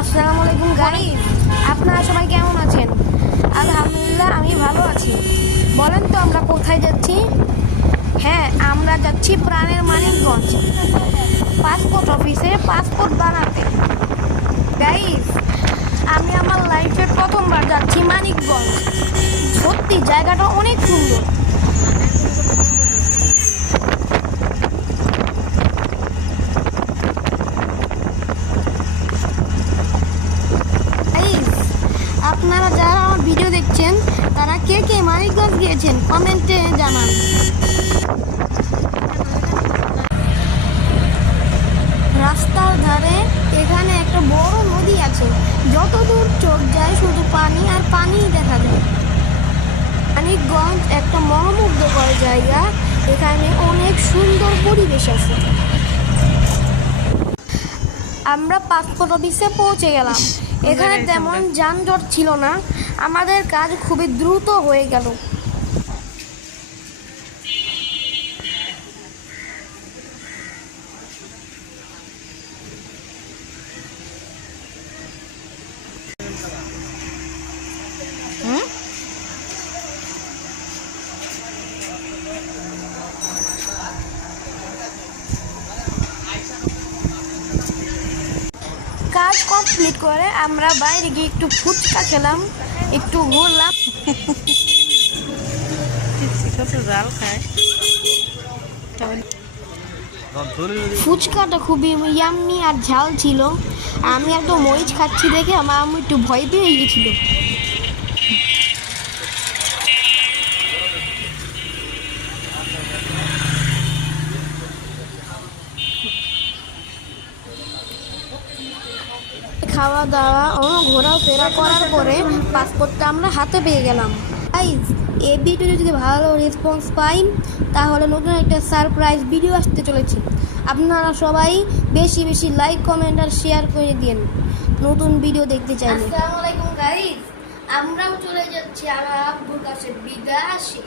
আসসালামু আলাইকুম গাইস, আপনারা সবাই কেমন আছেন? আলহামদুলিল্লাহ আমি ভালো আছি। বলেন তো আমরা কোথায় যাচ্ছি? হ্যাঁ, আমরা যাচ্ছি প্রাণের মানিকগঞ্জ পাসপোর্ট অফিসে পাসপোর্ট বানাতে। গাইস, আমি আমার লাইফে প্রথমবার যাচ্ছি মানিকগঞ্জ। সত্যি জায়গাটা অনেক সুন্দর। আপনারা যারা আমার ভিডিও দেখছেন তারা কে কে মানিকগঞ্জ গিয়েছেন কমেন্টে জানান। রাস্তার ধারে এখানে একটা বড় নদী আছে, যতদূর চোখ যায় শুধু পানি আর পানিই দেখা যায়। মানিকগঞ্জ একটা মনোমুগ্ধকর জায়গা, এখানে অনেক সুন্দর পরিবেশ আছে। আমরা পাসপোর্ট অফিসে পৌঁছে গেলাম। এখানে তেমন যানজট ছিল না, আমাদের কাজ খুবই দ্রুত হয়ে গেল। কাজ কমপ্লিট করে আমরা বাইরে গিয়ে একটু ফুচকা খেলাম, একটু ঘুরলাম। ফুচকাটা খুবই ইয়াম্মি আর ঝাল ছিল। আমি একদম মরিচ খাচ্ছি দেখে আমার আম্মু একটু ভয় পেয়ে গিয়েছিল। খাওয়া দাওয়া ও ঘোরাফেরা করার পরে পাসপোর্টটা আমরা হাতে পেয়ে গেলাম। গাইস, এই ভিডিও যদি ভালো রেসপন্স পাই তাহলে নতুন একটা সারপ্রাইজ ভিডিও আসতে চলেছে। আপনারা সবাই বেশি বেশি লাইক, কমেন্ট আর শেয়ার করে দিন নতুন ভিডিও দেখতে চাইলে। আসসালামু আলাইকুম গাইস, আমরাও চলে যাচ্ছি আমার আব্বুর কাছে বিদায় আসি।